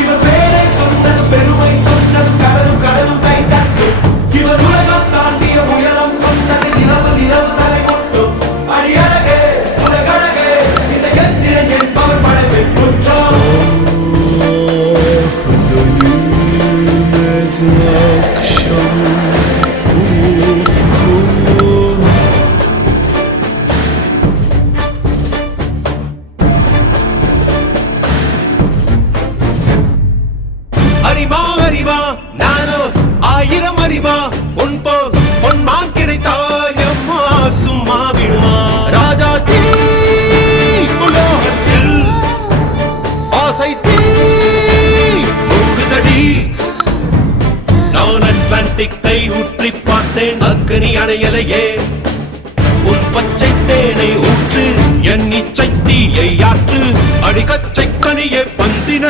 இவர் பேரை சொன்னது பெருமை சொன்னது கடலும் கடலும் கை தட்டும் இவர் உலகம் தாண்டிய உயரம் கொண்டது நிலவு நிலவு தலை கொட்டும் அடியழகே உலகழகே இந்த எந்திரன் என்பவர் படைப்பின் குற்றம் அறிவா அறிவா நானோ ஆயிரம் அறிவா உன் போல் பொன்மான் கிடைத்தாயம்மா சும்மா விடுமா ராஜா தீ உலோகத்தில் ஆசை தீ மூடுதடி நான் அட்லாண்டிக்கை ஊற்றி பார்த்தேன் அக்கனி அணையலையே உன் பச்சை தேனை ஊற்று என் இச்சை தீயை ஆற்று அடிக்கச்சை கனியே பந்தின